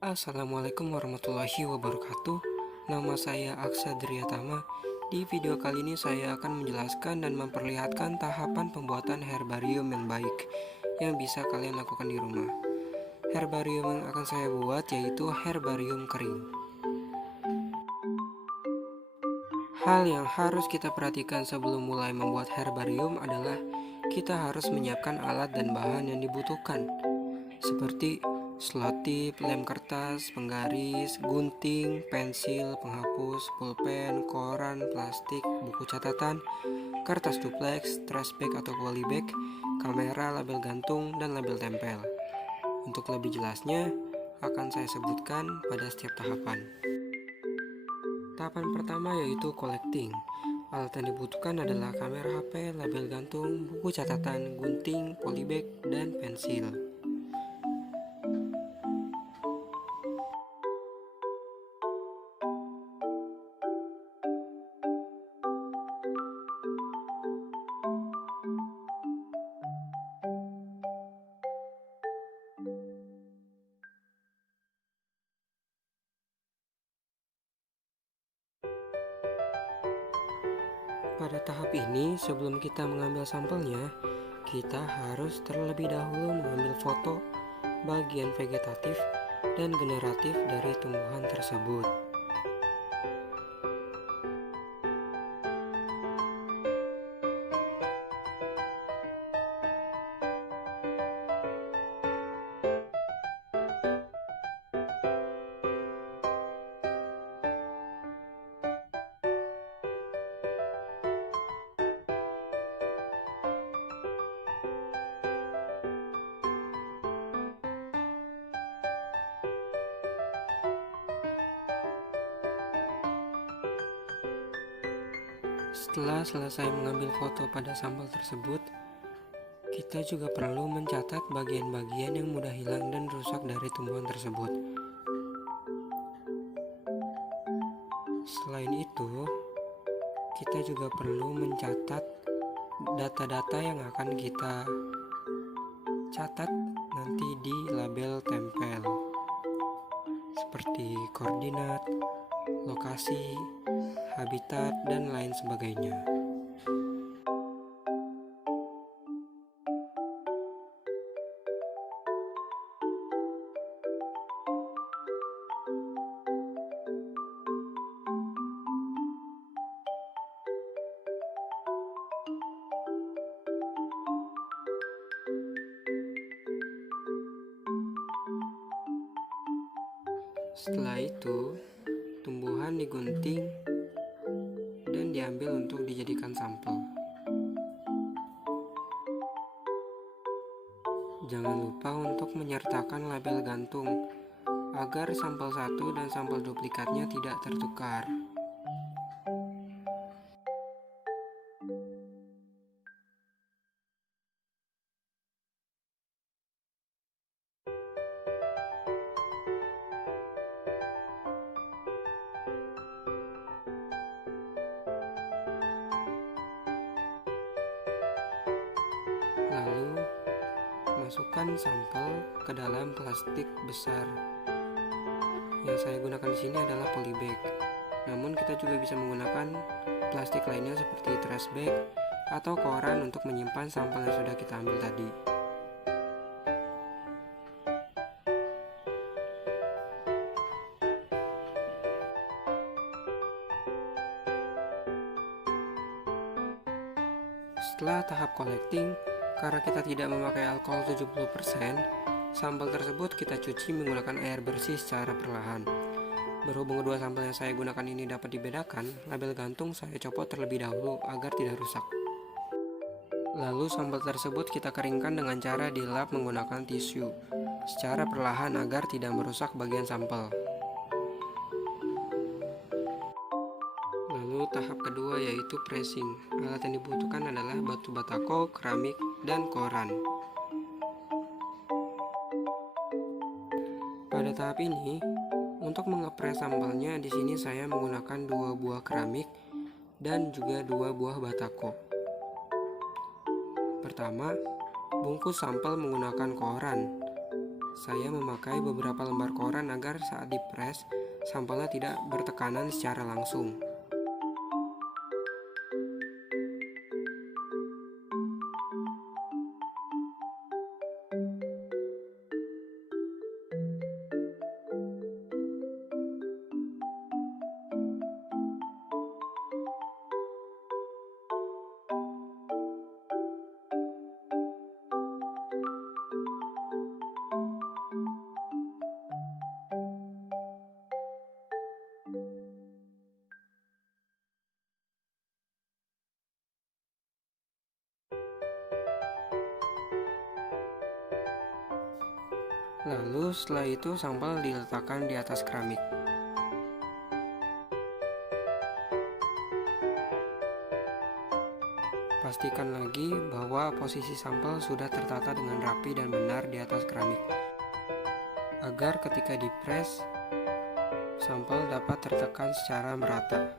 Assalamualaikum warahmatullahi wabarakatuh. Nama saya Aksa Driyatama. Di video kali ini saya akan menjelaskan dan memperlihatkan tahapan pembuatan herbarium yang baik yang bisa kalian lakukan di rumah. Herbarium yang akan saya buat yaitu herbarium kering. Hal yang harus kita perhatikan sebelum mulai membuat herbarium adalah kita harus menyiapkan alat dan bahan yang dibutuhkan, seperti slot tip, lem kertas, penggaris, gunting, pensil, penghapus, pulpen, koran, plastik, buku catatan, kertas duplex, trash bag atau polybag, kamera, label gantung, dan label tempel. Untuk lebih jelasnya, akan saya sebutkan pada setiap tahapan. Tahapan pertama yaitu collecting. Alat yang dibutuhkan adalah kamera HP, label gantung, buku catatan, gunting, polybag, dan pensil. Pada tahap ini, sebelum kita mengambil sampelnya, kita harus terlebih dahulu mengambil foto bagian vegetatif dan generatif dari tumbuhan tersebut. Setelah selesai mengambil foto pada sampel tersebut, kita juga perlu mencatat bagian-bagian yang mudah hilang dan rusak dari tumbuhan tersebut. Selain itu, kita juga perlu mencatat data-data yang akan kita catat nanti di label tempel, seperti koordinat, lokasi, habitat, dan lain sebagainya. Setelah itu, tumbuhan digunting dan diambil untuk dijadikan sampel. Jangan lupa untuk menyertakan label gantung agar sampel satu dan sampel duplikatnya tidak tertukar. Lalu, masukkan sampel ke dalam plastik besar. Yang saya gunakan di sini adalah polybag. Namun kita juga bisa menggunakan plastik lainnya seperti trash bag atau koran untuk menyimpan sampel yang sudah kita ambil tadi. Setelah tahap collecting, karena kita tidak memakai alkohol 70%, sampel tersebut kita cuci menggunakan air bersih secara perlahan. Berhubung kedua sampel yang saya gunakan ini dapat dibedakan, label gantung saya copot terlebih dahulu agar tidak rusak. Lalu sampel tersebut kita keringkan dengan cara dilap menggunakan tisu secara perlahan agar tidak merusak bagian sampel. Lalu tahap kedua yaitu pressing. Alat yang dibutuhkan adalah batu batako, keramik, dan koran. Pada tahap ini, untuk mengepres sampelnya di sini saya menggunakan 2 buah keramik dan juga 2 buah batako. Pertama, bungkus sampel menggunakan koran. Saya memakai beberapa lembar koran agar saat dipres, sampelnya tidak bertekanan secara langsung. Lalu setelah itu sampel diletakkan di atas keramik. Pastikan lagi bahwa posisi sampel sudah tertata dengan rapi dan benar di atas keramik, agar ketika dipres, sampel dapat tertekan secara merata.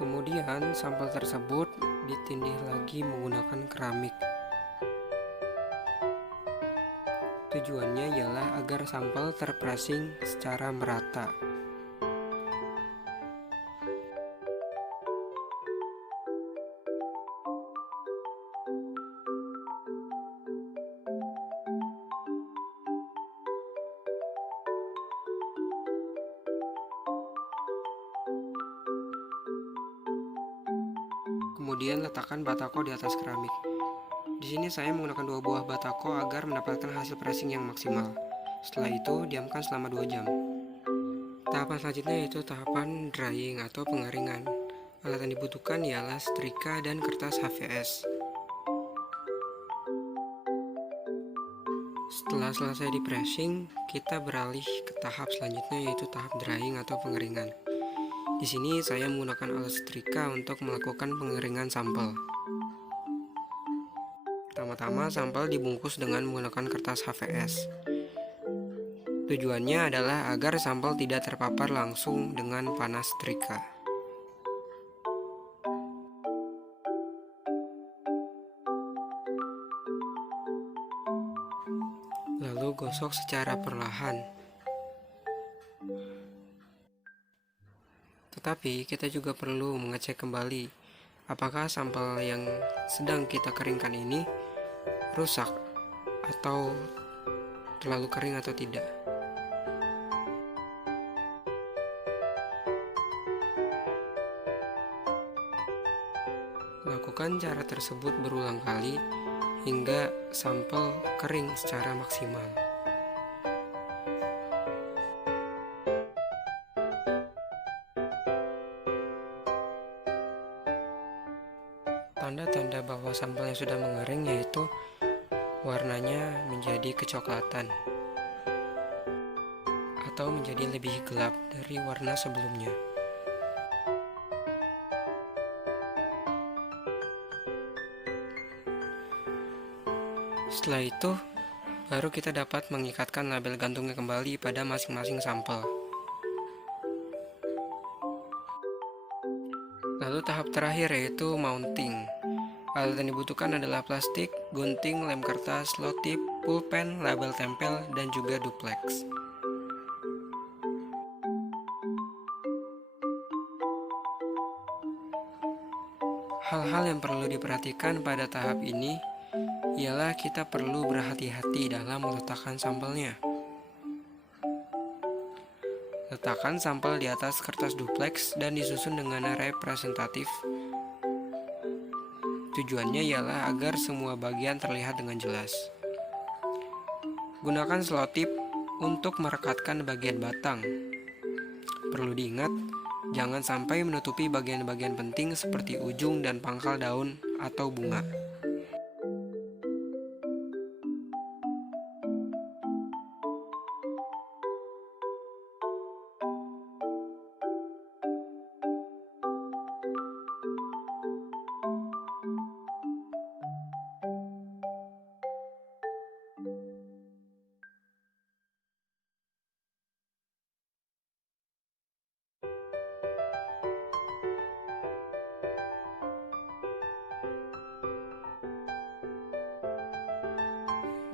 Kemudian sampel tersebut ditindih lagi menggunakan keramik. Tujuannya ialah agar sampel terpressing secara merata. Kemudian letakkan batako di atas keramik. Di sini saya menggunakan 2 buah batako agar mendapatkan hasil pressing yang maksimal. Setelah itu, diamkan selama 2 jam. Tahapan selanjutnya yaitu tahapan drying atau pengeringan. Alat yang dibutuhkan ialah setrika dan kertas HVS. Setelah selesai di pressing, kita beralih ke tahap selanjutnya yaitu tahap drying atau pengeringan. Di sini saya menggunakan alat setrika untuk melakukan pengeringan sampel. Pertama-tama sampel dibungkus dengan menggunakan kertas HVS. Tujuannya adalah agar sampel tidak terpapar langsung dengan panas setrika. Lalu gosok secara perlahan. Tetapi kita juga perlu mengecek kembali apakah sampel yang sedang kita keringkan ini rusak atau terlalu kering atau tidak. Lakukan cara tersebut berulang kali hingga sampel kering secara maksimal. Tanda-tanda bahwa sampelnya sudah mengering yaitu warnanya menjadi kecoklatan atau menjadi lebih gelap dari warna sebelumnya. Setelah itu, baru kita dapat mengikatkan label gantungnya kembali pada masing-masing sampel. Lalu tahap terakhir yaitu mounting. Alat yang dibutuhkan adalah plastik, gunting, lem kertas, selotip, pulpen, label tempel, dan juga duplex. Hal-hal yang perlu diperhatikan pada tahap ini ialah kita perlu berhati-hati dalam meletakkan sampelnya. Letakkan sampel di atas kertas duplex dan disusun dengan representatif. Tujuannya ialah agar semua bagian terlihat dengan jelas. Gunakan selotip untuk merekatkan bagian batang. Perlu diingat, jangan sampai menutupi bagian-bagian penting seperti ujung dan pangkal daun atau bunga.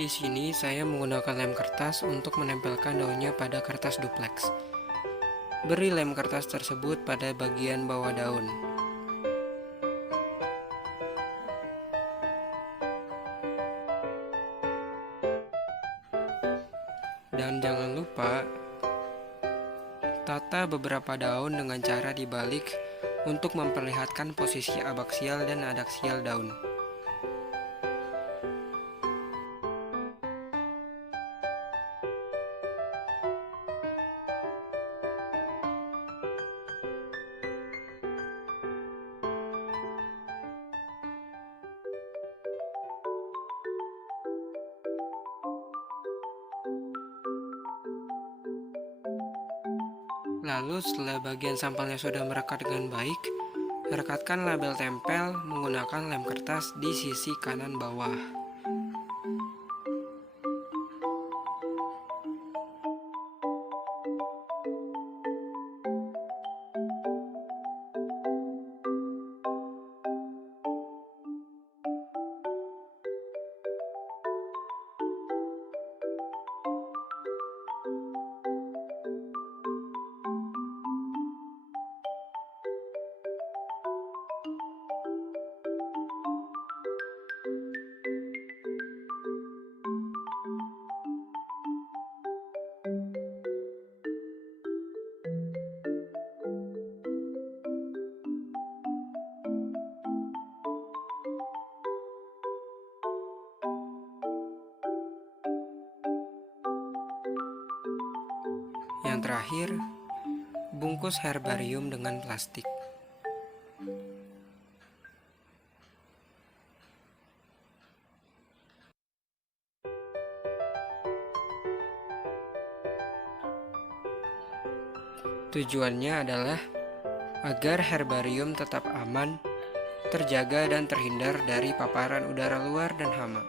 Di sini saya menggunakan lem kertas untuk menempelkan daunnya pada kertas duplex. Beri lem kertas tersebut pada bagian bawah daun. Dan jangan lupa tata beberapa daun dengan cara dibalik untuk memperlihatkan posisi abaksial dan adaksial daun. Lalu setelah bagian sampelnya sudah merekat dengan baik, rekatkan label tempel menggunakan lem kertas di sisi kanan bawah. Yang terakhir, bungkus herbarium dengan plastik. Tujuannya adalah agar herbarium tetap aman, terjaga dan terhindar dari paparan udara luar dan hama.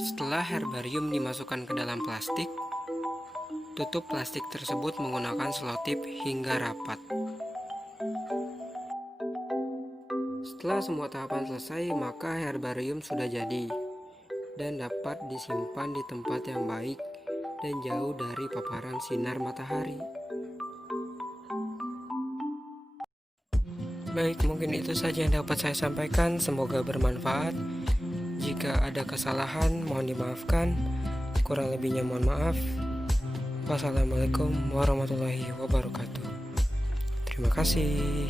Setelah herbarium dimasukkan ke dalam plastik, tutup plastik tersebut menggunakan selotip hingga rapat. Setelah semua tahapan selesai, maka herbarium sudah jadi dan dapat disimpan di tempat yang baik dan jauh dari paparan sinar matahari. Baik, mungkin itu saja yang dapat saya sampaikan. Semoga bermanfaat. Jika ada kesalahan, mohon dimaafkan. Kurang lebihnya mohon maaf. Wassalamualaikum warahmatullahi wabarakatuh. Terima kasih.